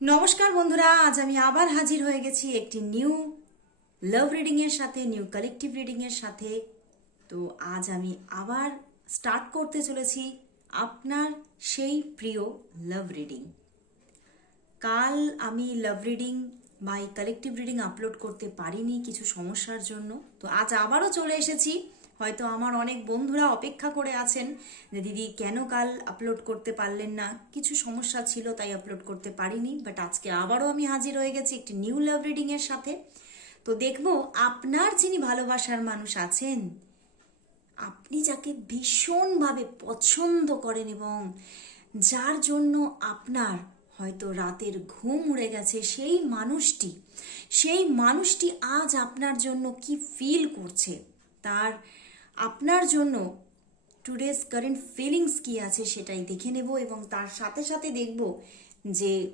নমস্কার বন্ধুরা, আজ আমি আবার হাজির হয়ে গেছি একটি নিউ লাভ রিডিং এর সাথে নিউ কালেকটিভ রিডিং এর সাথে। তো আজ আমি আবার স্টার্ট করতে চলেছি আপনার সেই প্রিয় লাভ রিডিং কাল আমি লাভ রিডিং বা কালেকটিভ রিডিং আপলোড করতে পারিনি কিছু সমস্যার জন্য। তো আজ আবারও চলে এসেছি হয়তো আমার অনেক বন্ধুরা অপেক্ষা করে আছেন যে, দিদি, কেন কাল আপলোড করতে পারলেন না? কিছু সমস্যা ছিল, তাই আপলোড করতে পারিনি বাট আজকে আবারও আমি হাজির হয়ে গেছি একটি নিউ লাভ রিডিং এর সাথে। তো দেখব আপনার যিনি ভালোবাসার মানুষ আছেন, আপনি যাকে ভীষণভাবে পছন্দ করেন এবং যার জন্য আপনার হয়তো রাতের ঘুম উড়ে গেছে, সেই মানুষটি সেই মানুষটি আজ আপনার জন্য কি ফিল করছে? তার আপনার জন্য টুডেজ কারেন্ট ফিলিংস কি আছে সেটাই দেখে নেব এবং তার সাথে সাথে দেখব যে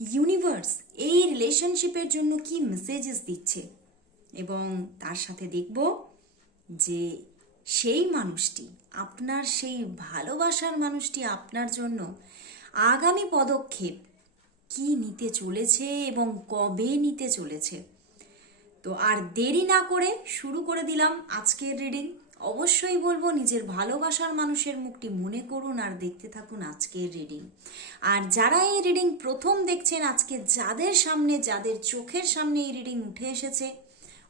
ইউনিভার্স এই রিলেশনশিপের জন্য কি মেসেজেস দিচ্ছে এবং তার সাথে দেখব যে সেই মানুষটি, আপনার সেই ভালোবাসার মানুষটি আপনার জন্য আগামী পদক্ষেপ কি নিতে চলেছে এবং কবে নিতে চলেছে। তো আর দেরি না করে শুরু করে দিলাম আজকের রিডিং অবশ্যই বলব নিজের ভালোবাসার মানুষের মুখটি মনে করুন আর দেখতে থাকুন আজকের রিডিং আর যারা এই রিডিং প্রথম দেখছেন, আজকে যাদের সামনে, যাদের চোখের সামনে এই রিডিং উঠে এসেছে,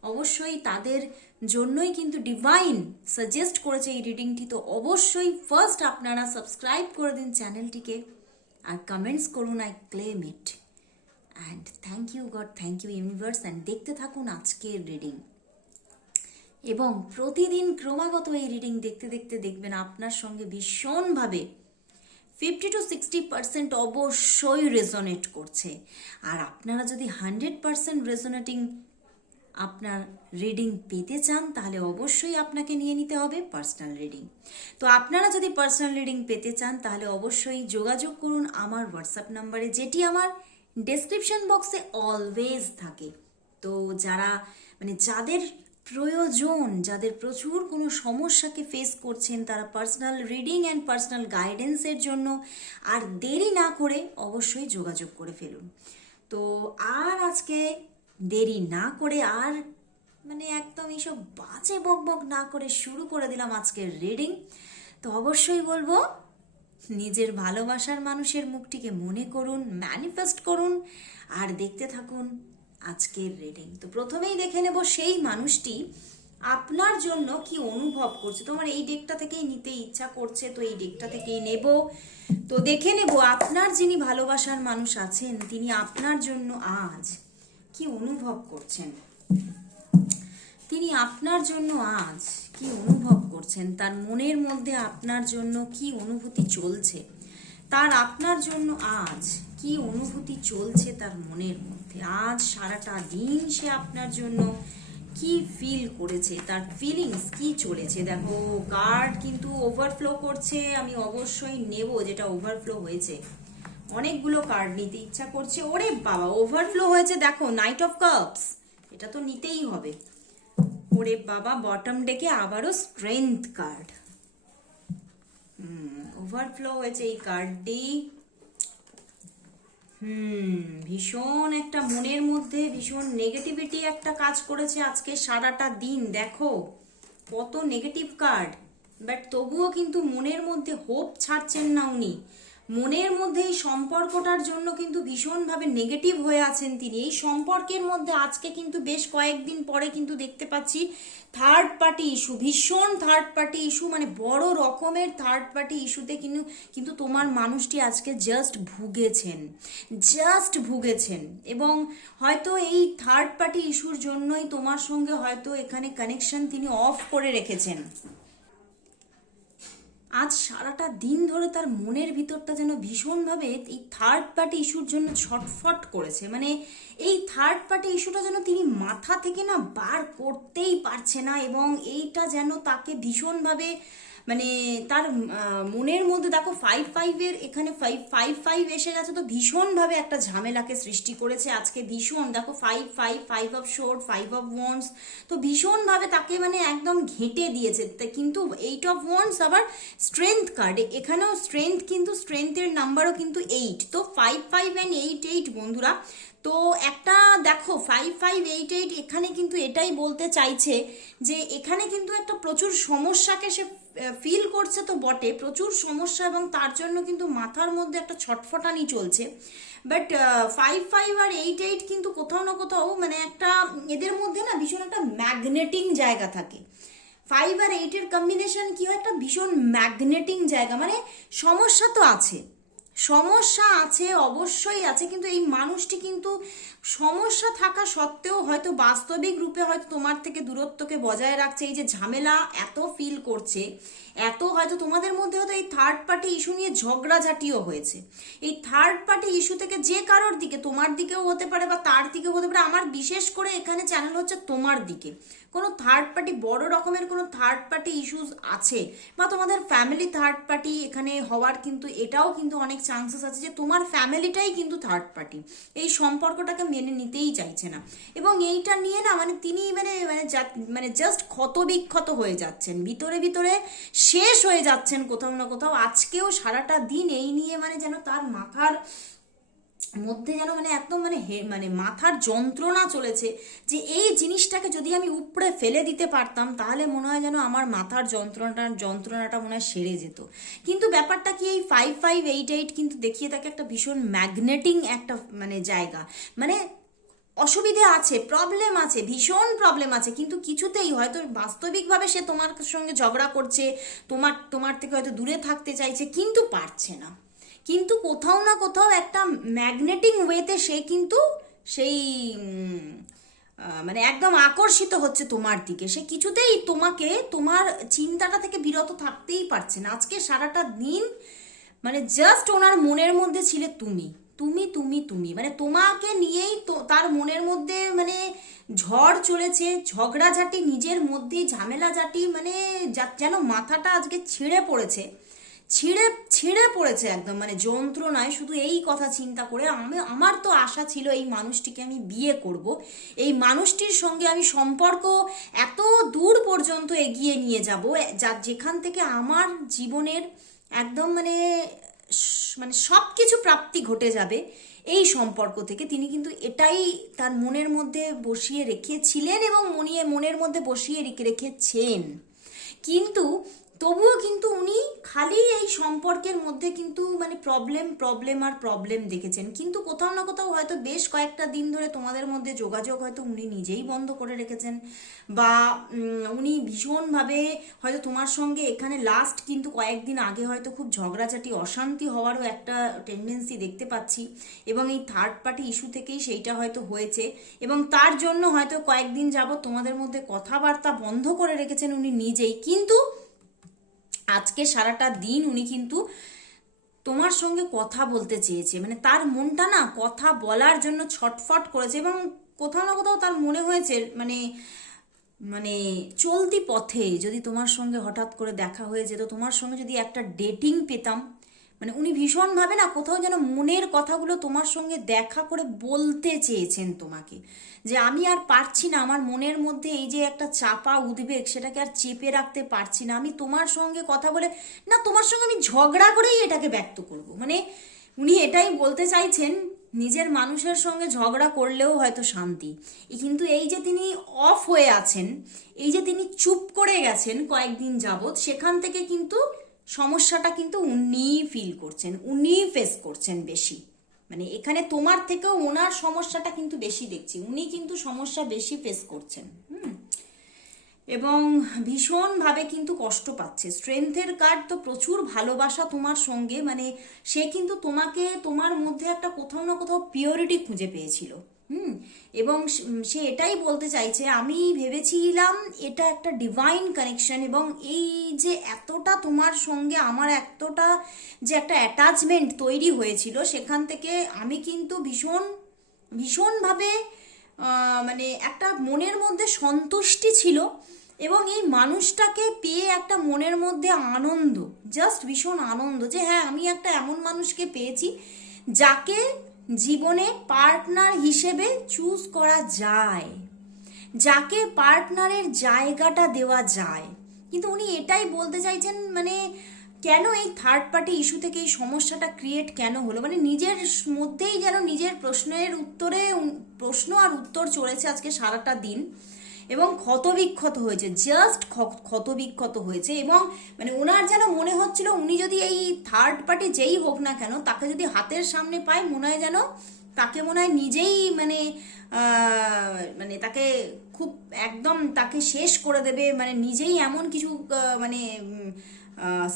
অবশ্যই তাদের জন্যই কিন্তু ডিভাইন সাজেস্ট করেছে এই রিডিংটি তো অবশ্যই ফার্স্ট আপনারা সাবস্ক্রাইব করে দিন চ্যানেলটিকে আর কমেন্টস করুন I claim it and thank you God thank you universe and দেখতে থাকুন আজকের রিডিং এবং প্রতিদিন ক্রমাগত এই রিডিং দেখতে দেখতে দেখবেন আপনার সঙ্গে ভীষণভাবে ফিফটি টু সিক্সটি পার্সেন্ট অবশ্যই রেজোনেট করছে। আর আপনারা যদি হান্ড্রেড পার্সেন্ট রেজোনেটিং আপনার রিডিং পেতে চান, তাহলে অবশ্যই আপনাকে নিয়ে নিতে হবে পার্সোনাল রিডিং তো আপনারা যদি পার্সোনাল রিডিং পেতে চান, তাহলে অবশ্যই যোগাযোগ করুন আমার হোয়াটসঅ্যাপ নাম্বারে যেটি আমার ডেসক্রিপশন বক্সে অলওয়েজ থাকে। তো যারা মানে যাদের প্রয়োজন, যাদের প্রচুর কোনো সমস্যাকে ফেস করছেন তারা পার্সোনাল রিডিং অ্যান্ড পার্সোনাল গাইডেন্সের জন্য। আর দেরি না করে অবশ্যই যোগাযোগ করে ফেলুন। তো আর আজকে দেরি না করে আর মানে একদম এইসব বাজে বক বক না করে শুরু করে দিলাম আজকের রিডিং তো অবশ্যই বলব, নিজের ভালোবাসার মানুষের মুখটিকে মনে করুন ম্যানিফেস্ট করুন, আর দেখতে থাকুন আজকের রিডিং তো প্রথমেই দেখে নেব সেই মানুষটি আপনার জন্য কি অনুভব করছে। তোমার এই ডেকটা থেকেই নিতে ইচ্ছা করছে, তো এই ডেকটা থেকেই নেব। তো দেখে নেব আপনার যিনি ভালোবাসার মানুষ আছেন, তিনি আপনার জন্য আজ কি অনুভব করছেন? তিনি আপনার জন্য আজ কি অনুভব করছেন? তার মনের মধ্যে আপনার জন্য কি অনুভূতি চলছে? তার আপনার জন্য আজ কি অনুভূতি চলছে তার মনের মধ্যে? আজ সারাটা দিন সে আপনার জন্য কি ফিল করেছে? তার ফিলিংস কি চলেছে? দেখো কার্ড কিন্তু ওভারফ্লো করছে, আমি অবশ্যই নেব যেটা ওভারফ্লো হয়েছে। অনেকগুলো কার্ড নিতে ইচ্ছা করছে। ওরে বাবা ওভারফ্লো হয়েছে, দেখো নাইট অফ কাপস এটা তো নিতেই হবে। ওরে বাবা বটম ডেকে আবারও স্ট্রেংথ কার্ড ওভারফ্লো হয়েছে এই কার্ডটি হুম, ভীষণ একটা মনের মধ্যে, ভীষণ নেগেটিভিটি একটা কাজ করেছে আজকে সারাটা দিন, দেখো। কত নেগেটিভ কার্ড বাট তবুও কিন্তু মনের মধ্যে হোপ ছাড়ছেন না উনি। মনের মধ্যে এই সম্পর্কটার জন্য কিন্তু ভীষণভাবে নেগেটিভ হয়ে আছেন তিনি। এই সম্পর্কের মধ্যে আজকে কিন্তু বেশ কয়েকদিন পরে কিন্তু দেখতে পাচ্ছি থার্ড পার্টি ইস্যু ভীষণ থার্ড পার্টি ইস্যু মানে বড় রকমের থার্ড পার্টি ইস্যুতে কিন্তু কিন্তু তোমার মানুষটি আজকে জাস্ট ভুগেছেন জাস্ট ভুগেছেন। এবং হয়তো এই থার্ড পার্টি ইস্যুর জন্যই তোমার সঙ্গে হয়তো এখানে কানেকশন তিনি অফ করে রেখেছেন। আজ সারাটা দিন ধরে তার মনের ভিতরটা যেন ভীষণভাবে এই থার্ড পার্টি ইস্যুর জন্য ছটফট করেছে। মানে এই থার্ড পার্টি ইস্যুটা যেন তিনি মাথা থেকে না বার করতেই পারছে না এবং এইটা যেন তাকে ভীষণভাবে মানে তার মনের মধ্যে দেখো ফাইভ ফাইভের এখানে ফাইভ ফাইভ ফাইভ এসে গেছে তো ভীষণভাবে একটা ঝামেলাকে সৃষ্টি করেছে আজকে ভীষণ। দেখো five five five of swords five of wands তো ভীষণভাবে তাকে মানে একদম ঘেঁটে দিয়েছে। কিন্তু এইট অফ ওয়ান্স আবার স্ট্রেংথ কার্ড এখানেও স্ট্রেংথ কিন্তু স্ট্রেংথের নাম্বারও কিন্তু এইট তো five five and eight eight বন্ধুরা, তো একটা দেখো ফাইভ ফাইভ এইট এইট এখানে কিন্তু এটাই বলতে চাইছে যে এখানে কিন্তু একটা প্রচুর সমস্যাকে সে ফিল করছে তো বটে। প্রচুর সমস্যা এবং তার জন্য কিন্তু মাথার মধ্যে একটা ছটফটানি চলছে। বাট ফাইভ ফাইভ আর এইট এইট কিন্তু কোথাও না কোথাও মানে একটা, এদের মধ্যে না ভীষণ একটা ম্যাগনেটিং জায়গা থাকে। ফাইভ আর এইটের কম্বিনেশন কী হয়? একটা ভীষণ ম্যাগনেটিং জায়গা। মানে সমস্যা তো আছে। সমস্যা আছে, অবশ্যই আছে, কিন্তু এই মানুষটি কিন্তু সমস্যা থাকা সত্ত্বেও হয়তো বাস্তবিক রূপে হয়তো তোমার থেকে দূরত্বকে বজায় রাখছে। এই যে ঝামেলা এত ফিল করছে এত হয়তো তোমাদের মধ্যে হয়তো এই থার্ড পার্টি ইস্যু নিয়ে ঝগড়াঝাটিও হয়েছে। এই থার্ড পার্টি ইস্যু থেকে যে কারোর দিকে, তোমার দিকেও হতে পারে বা তার দিকেও হতে পারে, আমার বিশেষ করে এখানে চ্যানেল হচ্ছে তোমার দিকে। কোনো থার্ড পার্টি বড় রকমের কোনো থার্ড পার্টি ইস্যুস আছে বা তোমাদের ফ্যামিলি থার্ড পার্টি এখানে হওয়ার কিন্তু, এটাও কিন্তু অনেক চান্সেস আছে যে তোমার ফ্যামিলিটাই কিন্তু থার্ড পার্টি এই সম্পর্কটাকে মেনে নিতেই চাইছে না। এবং এইটা নিয়ে না মানে তিনি মানে মানে মানে জাস্ট ক্ষত বিক্ষত হয়ে যাচ্ছেন। ভিতরে ভিতরে শেষ হয়ে যাচ্ছেন কোথাও না কোথাও। আজকেও সারাটা দিন এই নিয়ে মানে যেন তার মাথার মধ্যে যেন মানে একদম মানে হে মানে মাথার যন্ত্রণা চলেছে যে এই জিনিসটাকে যদি আমি উপড়ে ফেলে দিতে পারতাম, তাহলে মনে হয় যেন আমার মাথার যন্ত্রণাটা যন্ত্রণাটা মনে হয় সেরে যেত। কিন্তু ব্যাপারটা কি, এই ফাইভ ফাইভ এইট এইট কিন্তু দেখিয়ে থাকে একটা ভীষণ ম্যাগনেটিং একটা মানে জায়গা। মানে অসুবিধে আছে প্রবলেম আছে, ভীষণ প্রবলেম আছে। কিন্তু কিছুতেই হয়তো বাস্তবিকভাবে সে তোমার সঙ্গে ঝগড়া করছে, তোমার তোমার থেকে হয়তো দূরে থাকতে চাইছে, কিন্তু পারছে না। কিন্তু কোথাও না কোথাও একটা ম্যাগনেটিং ওয়েতে সে কিন্তু সেই মানে একদম আকর্ষিত হচ্ছে তোমার দিকে। সে কিছুতেই তোমাকে, তোমার চিন্তাটা থেকে বিরত থাকতেই পারছে না। আজকে সারাটা দিন মানে জাস্ট ওনার মনের মধ্যে ছিলে তুমি। তুমি তুমি তুমি। মানে তোমাকে নিয়েই তো তার মনের মধ্যে মানে ঝড় চলেছে, ঝগড়াঝাটি, নিজের মধ্যেই ঝামেলাঝাটি মানে যেন মাথাটা আজকে ছিঁড়ে পড়েছে। ছিঁড়ে ছিঁড়ে পড়েছে একদম মানে যন্ত্রণায় শুধু এই কথা চিন্তা করে আমি, আমার তো আশা ছিল এই মানুষটিকে আমি বিয়ে করব। এই মানুষটির সঙ্গে আমি সম্পর্ক এত দূর পর্যন্ত এগিয়ে নিয়ে যাব যা, যেখান থেকে আমার জীবনের একদম মানে মানে সব কিছু প্রাপ্তি ঘটে যাবে এই সম্পর্ক থেকে। তিনি কিন্তু এটাই তার মনের মধ্যে বসিয়ে রেখেছিলেন এবং মনিয়ে মনের মধ্যে বসিয়ে রেখে রেখেছেন। কিন্তু তবুও কিন্তু উনি খালি এই সম্পর্কের মধ্যে কিন্তু মানে প্রবলেম প্রবলেম আর প্রবলেম দেখেছেন। কিন্তু কোথাও না কোথাও হয়তো বেশ কয়েকটা দিন ধরে তোমাদের মধ্যে যোগাযোগ হয়তো উনি নিজেই বন্ধ করে রেখেছেন বা উনি ভীষণভাবে হয়তো তোমার সঙ্গে এখানে লাস্ট কিন্তু কয়েকদিন আগে হয়তো খুব ঝগড়াঝাটি, অশান্তি হওয়ারও একটা টেন্ডেন্সি দেখতে পাচ্ছি এবং এই থার্ড পার্টি ইস্যু থেকেই সেইটা হয়তো হয়েছে এবং তার জন্য হয়তো কয়েকদিন যাবত তোমাদের মধ্যে কথাবার্তা বন্ধ করে রেখেছেন উনি নিজেই। কিন্তু আজকে সারাটা দিন উনি কিন্তু তোমার সঙ্গে কথা বলতে চেয়েছে। মানে তার মনটা না কথা বলার জন্য ছটফট করেছে এবং কোথাও না কোথাও তার মনে হয়েছে মানে মানে চলতি পথে যদি তোমার সঙ্গে হঠাৎ করে দেখা হয়ে যেত, তোমার সঙ্গে যদি একটা ডেটিং পেতাম মানে উনি ভীষণভাবে না কোথাও যেন মনের কথাগুলো তোমার সঙ্গে দেখা করে বলতে চেয়েছেন তোমাকে। যে আমি আর পারছি না, আমার মনের মধ্যে এই যে একটা চাপা উদ্বেগ সেটাকে আর চেপে রাখতে পারছি না, আমি তোমার সঙ্গে কথা বলে না তোমার সঙ্গে আমি ঝগড়া করেই এটাকে ব্যক্ত করব। মানে উনি এটাই বলতে চাইছেন, নিজের মানুষের সঙ্গে ঝগড়া করলেও হয়তো শান্তি। কিন্তু এই যে তিনি অফ হয়ে আছেন, এই যে তিনি চুপ করে গেছেন কয়েকদিন যাবৎ, সেখান থেকে কিন্তু সমস্যাটা কিন্তু উনিই ফিল করছেন, উনিই ফেস করছেন বেশি। মানে এখানে তোমার থেকেও ওনার সমস্যাটা কিন্তু বেশি দেখছি, উনি কিন্তু সমস্যা বেশি ফেস করছেন, হুম। এবং ভীষণভাবে কিন্তু কষ্ট পাচ্ছে। স্ট্রেংথের কার্ড তো প্রচুর ভালোবাসা তোমার সঙ্গে মানে সে কিন্তু তোমাকে, তোমার মধ্যে একটা কোথাও না কোথাও পিওরিটি খুঁজে পেয়েছিল। হুম, এবং সে- এটাই বলতে চাইছে, আমি ভেবেছিলাম এটা একটা ডিভাইন কানেকশন এবং এই যে এতটা তোমার সঙ্গে আমার এতটা যে একটা অ্যাটাচমেন্ট তৈরি হয়েছিল, সেখান থেকে আমি কিন্তু ভীষণ, ভীষণভাবে মানে একটা মনের মধ্যে সন্তুষ্টি ছিল এবং এই মানুষটাকে পেয়ে একটা মনের মধ্যে আনন্দ জাস্ট ভীষণ আনন্দ যে হ্যাঁ আমি একটা এমন মানুষকে পেয়েছি যাকে জীবনে পার্টনার হিসেবে চুজ করা যায়। যাকে পার্টনারের জায়গাটা দেওয়া যায়। কিন্তু উনি এটাই বলতে চাইছেন মানে কেন এই থার্ড পার্টি ইস্যু থেকে এই সমস্যাটা ক্রিয়েট কেন হলো? মানে নিজের মধ্যেই যেন নিজের প্রশ্নের উত্তরে প্রশ্ন আর উত্তর চলেছে আজকে সারাটা দিন। এবং ক্ষতবিক্ষত হয়েছে জাস্ট ক্ষতবিক্ষত হয়েছে এবং মানে ওনার যেন মনে হচ্ছিল উনি যদি এই থার্ড পার্টি যেই হোক না কেন, তাকে যদি হাতের সামনে পায়, মনে হয় যেন তাকে মনে হয় নিজেই মানে মানে তাকে খুব একদম তাকে শেষ করে দেবে মানে নিজেই এমন কিছু মানে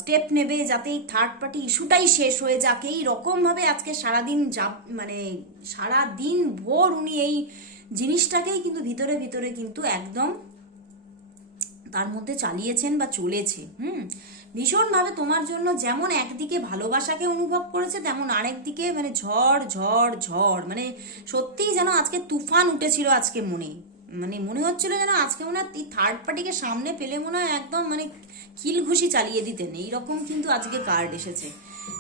স্টেপ নেবে যাতে এই থার্ড পার্টি ইস্যুটাই শেষ হয়ে যাক। এই রকমভাবে আজকে সারাদিন যা মানে সারাদিন ভোর উনি এই জিনিসটাকেই কিন্তু ভিতরে ভিতরে কিন্তু একদম তার মধ্যে চালিয়েছেন বা চলেছে, হুম? ভীষণভাবে তোমার জন্য যেমন একদিকে ভালোবাসাকে অনুভব করেছে, তেমন আরেকদিকে মানে ঝড় ঝড় ঝড় মানে সত্যিই যেন আজকে তুফান উঠেছিল আজকে মনে। মানে মনে হচ্ছিল যেন আজকে মনে হয় থার্ড পার্টিকে সামনে পেলে মনে হয় একদম মানে খিল ঘুষি চালিয়ে দিতেন। এইরকম কিন্তু আজকে কার্ড এসেছে।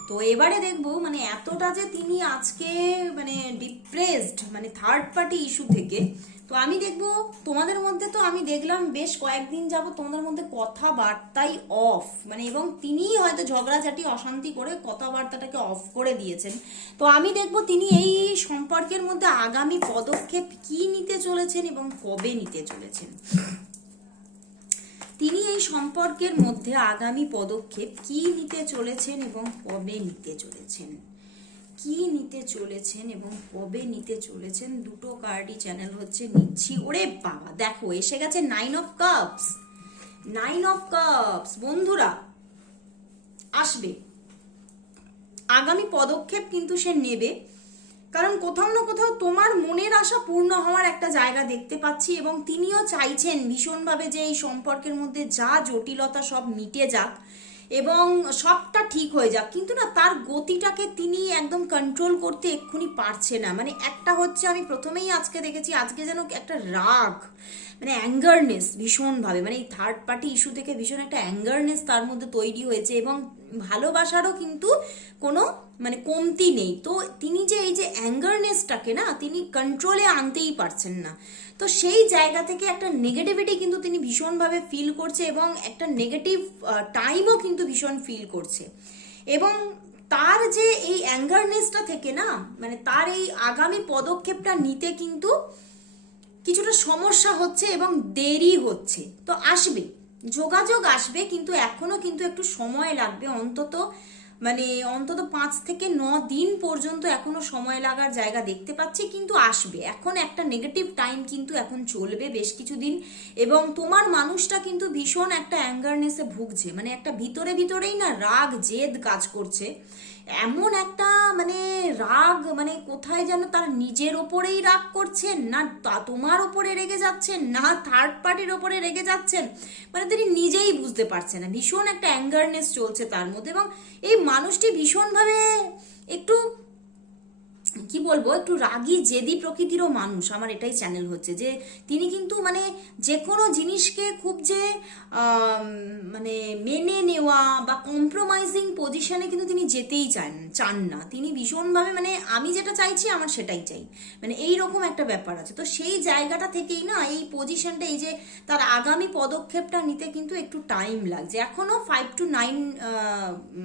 তো এবারে দেখব মানে এতটা যে তিনি আজকে মানে ডিপ্রেসড মানে থার্ড পার্টি ইস্যু থেকে তো আমি দেখব, তোমাদের মধ্যে তো আমি দেখলাম বেশ কয়েকদিন যাব তোমাদের মধ্যে কথাবার্তাই অফ মানে এবং তিনিই হয়তো ঝগড়াঝাটি, অশান্তি করে কথাবার্তাটাকে অফ করে দিয়েছেন। তো আমি দেখব তিনি এই সম্পর্কের মধ্যে আগামী পদক্ষেপ কি নিতে চলেছেন এবং কবে নিতে চলেছেন। তিনি এই সম্পর্কের মধ্যে আগামী পদক্ষেপ কি নিতে চলেছেন এবং কবে নিতে চলেছেন। কি নিতে চলেছেন এবং কবে নিতে চলেছেন দুটো কার্ডই চ্যানেল হচ্ছে নিচ্ছি। ওরে বাবা, দেখো, এসে গেছে nine of cups nine of cups বন্ধুরা, আসবে। আগামী পদক্ষেপ কিন্তু সে নেবে। কারণ কোথাও না কোথাও তোমার মনের আশা পূর্ণ হওয়ার একটা জায়গা দেখতে পাচ্ছি এবং তিনিও চাইছেন ভীষণভাবে যে এই সম্পর্কের মধ্যে যা জটিলতা সব মিটে যাক। এবং সবটা ঠিক হয়ে যাক। কিন্তু না, তার গতিটাকে তিনি একদম কন্ট্রোল করতে এক্ষুনি পারছে না। মানে একটা হচ্ছে, আমি প্রথমেই আজকে দেখেছি, আজকে যেন একটা রাগ মানে অ্যাঙ্গারনেস ভীষণভাবে মানে এই থার্ড পার্টি ইস্যু থেকে ভীষণ একটা অ্যাঙ্গারনেস তার মধ্যে তৈরি হয়েছে এবং ভালোবাসারও কিন্তু কোনো মানে কমতি নেই। তো তিনি যে এই যে অ্যাঙ্গারনেসটাকে না, তিনি কন্ট্রোলে আনতেই পারছেন না। তো সেই জায়গা থেকে একটা নেগেটিভিটি কিন্তু তিনি ভীষণভাবে ফিল করছে এবং একটা নেগেটিভ টাইমও কিন্তু ভীষণ ফিল করছে। এবং তার যে এই অ্যাঙ্গারনেসটা থেকে না মানে তার এই আগামী পদক্ষেপটা নিতে কিন্তু কিছুটা সমস্যা হচ্ছে এবং দেরি হচ্ছে। তো আসবে যোগাযোগ আসবে কিন্তু এখনও কিন্তু একটু সময় লাগবে অন্তত মানে অন্তত পাঁচ থেকে ন দিন পর্যন্ত এখনও সময় লাগার জায়গা দেখতে পাচ্ছি, কিন্তু আসবে। এখন একটা নেগেটিভ টাইম কিন্তু এখন চলবে বেশ কিছুদিন এবং তোমার মানুষটা কিন্তু ভীষণ একটা অ্যাঙ্গারনেসে ভুগছে। মানে একটা ভিতরে ভিতরেই না রাগ, জেদ কাজ করছে। এমন একটা মানে রাগ মানে কোথায় যেন তার নিজের ওপরেই রাগ করছেন, না তা- তোমার ওপরে রেগে যাচ্ছেন, না থার্ড পার্টির ওপরে রেগে যাচ্ছেন। মানে তিনি নিজেই বুঝতে পারছেন না। ভীষণ একটা অ্যাঙ্গারনেস চলছে তার মধ্যে এবং এই মানুষটি ভীষণভাবে একটু কি বলব? একটু রাগী, জেদি প্রকৃতিরও মানুষ। আমার এটাই চ্যানেল হচ্ছে যে, তিনি কিন্তু মানে যে কোনো জিনিসকে খুব যে মানে মেনে নেওয়া বা কম্প্রোমাইজিং পজিশনে কিন্তু তিনি যেতেই চান চান না। তিনি ভীষণভাবে মানে আমি যেটা চাইছি, আমার সেটাই চাই। মানে এই রকম একটা ব্যাপার আছে। তো সেই জায়গাটা থেকেই না, এই পজিশনটা এই যে তার আগামী পদক্ষেপটা নিতে কিন্তু একটু টাইম লাগছে। এখনও ফাইভ টু নাইন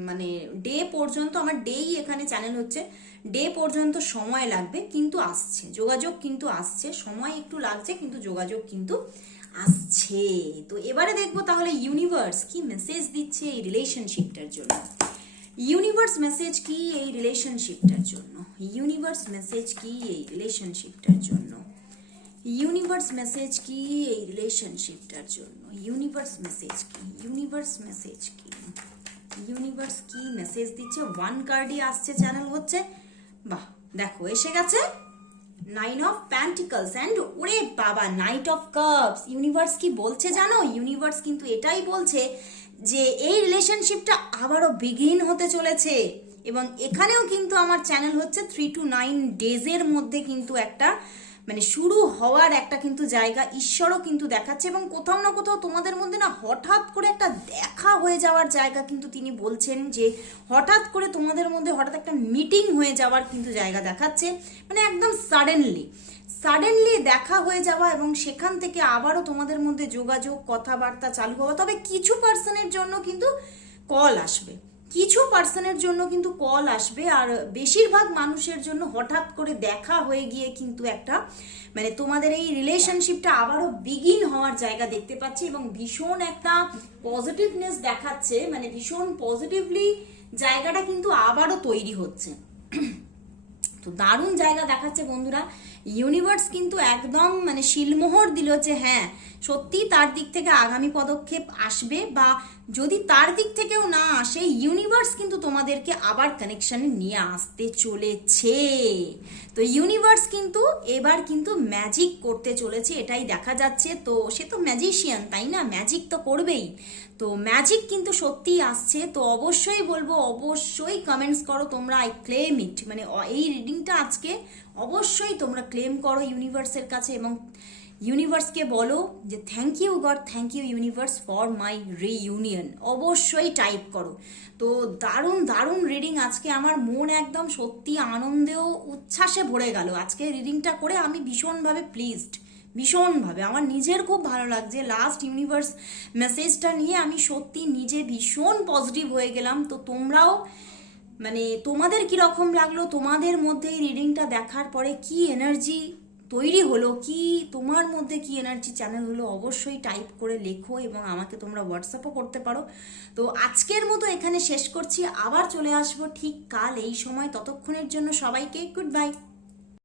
মানে ডে পর্যন্ত, আমার ডেই এখানে চ্যানেল হচ্ছে। ডে পর্যন্ত সময় লাগবে, কিন্তু আসছে। যোগাযোগ কিন্তু আসছে, সময় একটু লাগছে, কিন্তু যোগাযোগ কিন্তু আসছে। তো এবারে দেখব তাহলে ইউনিভার্স কি মেসেজ দিচ্ছে এই রিলেশনশিপটার জন্য। ইউনিভার্স মেসেজ কি এই রিলেশনশিপটার জন্য? ইউনিভার্স মেসেজ কি এই রিলেশনশিপটার জন্য? ইউনিভার্স মেসেজ কি এই রিলেশনশিপটার জন্য? ইউনিভার্স মেসেজ কি? ইউনিভার্স মেসেজ কি? ইউনিভার্স কি মেসেজ দিচ্ছে? ওয়ান কার্ডই আসছে চ্যানেল হচ্ছে। বাহ, দেখো, এসে গেছে নাইন অফ প্যান্টিকলস অ্যান্ড ওরে বাবা নাইট অফ কাপস ইউনিভার্স কি বলছে জানো? ইউনিভার্স কিন্তু এটাই বলছে যে এই রিলেশনশিপটা আবারও বিগিন হতে চলেছে। এবং এখানেও কিন্তু আমার চ্যানেল হচ্ছে থ্রি টু নাইন ডেজের মধ্যে কিন্তু একটা মানে শুরু হওয়ার একটা কিন্তু জায়গা ঈশ্বরও কিন্তু দেখাচ্ছে এবং কোথাও না কোথাও তোমাদের মধ্যে না হঠাৎ করে একটা দেখা হয়ে যাওয়ার জায়গা কিন্তু তিনি বলছেন যে হঠাৎ করে তোমাদের মধ্যে হঠাৎ একটা মিটিং হয়ে যাওয়ার কিন্তু জায়গা দেখাচ্ছে। মানে একদম সাডেনলি সাডেনলি দেখা হয়ে যাওয়া এবং সেখান থেকে আবারও তোমাদের মধ্যে যোগাযোগ, কথাবার্তা চালু হওয়া। তবে কিছু পার্সনের জন্য কিন্তু কল আসবে। কিছু পার্সনের জন্য কিন্তু কল আসবে, আর বেশিরভাগ মানুষের জন্য হঠাৎ করে দেখা হয়ে গিয়ে কিন্তু একটা মানে তোমাদের এই রিলেশনশিপটা আবারও বিগিন হওয়ার জায়গা দেখতে পাচ্ছি এবং ভীষণ একটা পজিটিভনেস দেখাচ্ছে মানে ভীষণ পজিটিভলি জায়গাটা কিন্তু আবারও তৈরি হচ্ছে। তো দারুণ জায়গা দেখাচ্ছে বন্ধুরা। ইউনিভার্স কিন্তু একদম মানে শিলমোহর দিল যে হ্যাঁ সত্যি তার দিক থেকে আগামী পদক্ষেপ আসবে বা যদি তার দিক থেকেও না আসে ইউনিভার্স কিন্তু তোমাদেরকে আবার কানেকশনে নিয়ে আসতে চলেছে। তো ইউনিভার্স কিন্তু এবার কিন্তু ম্যাজিক করতে চলেছে, এটাই দেখা যাচ্ছে। তো সে তো ম্যাজিশিয়ান তাই না? ম্যাজিক তো করবেই। তো ম্যাজিক কিন্তু সত্যিই আসছে। তো অবশ্যই বলব, অবশ্যই কমেন্টস করো তোমরা আই ক্লেম ইট মানে এই রিডিংটা আজকে অবশ্যই তোমরা ক্লেম করো ইউনিভার্সের কাছে এবং ইউনিভার্সকে বলো যে thank you God thank you universe for my reunion অবশ্যই টাইপ করো। তো দারুণ দারুণ রিডিং আজকে। আমার মন একদম সত্যি আনন্দেও উচ্ছ্বাসে ভরে গেল। আজকে রিডিংটা করে আমি ভীষণভাবে প্লিজড ভীষণভাবে। আমার নিজের খুব ভালো লাগছে। লাস্ট ইউনিভার্স মেসেজটা নিয়ে আমি সত্যি নিজে ভীষণ পজিটিভ হয়ে গেলাম। তো তোমরাও মানে তোমাদের কি রকম লাগল? তোমাদের মধ্যে এই রিডিংটা দেখার পরে কি এনার্জি তৈরি হলো? কি তোমার মধ্যে কি এনার্জি চ্যানেল হলো? অবশ্যই টাইপ করে লেখো এবং আমাকে তোমরা হোয়াটসঅ্যাপও করতে পারো। তো আজকের মতো এখানে শেষ করছি। আবার চলে আসব ঠিক কাল এই সময়। ততক্ষণের জন্য সবাইকে গুড বাই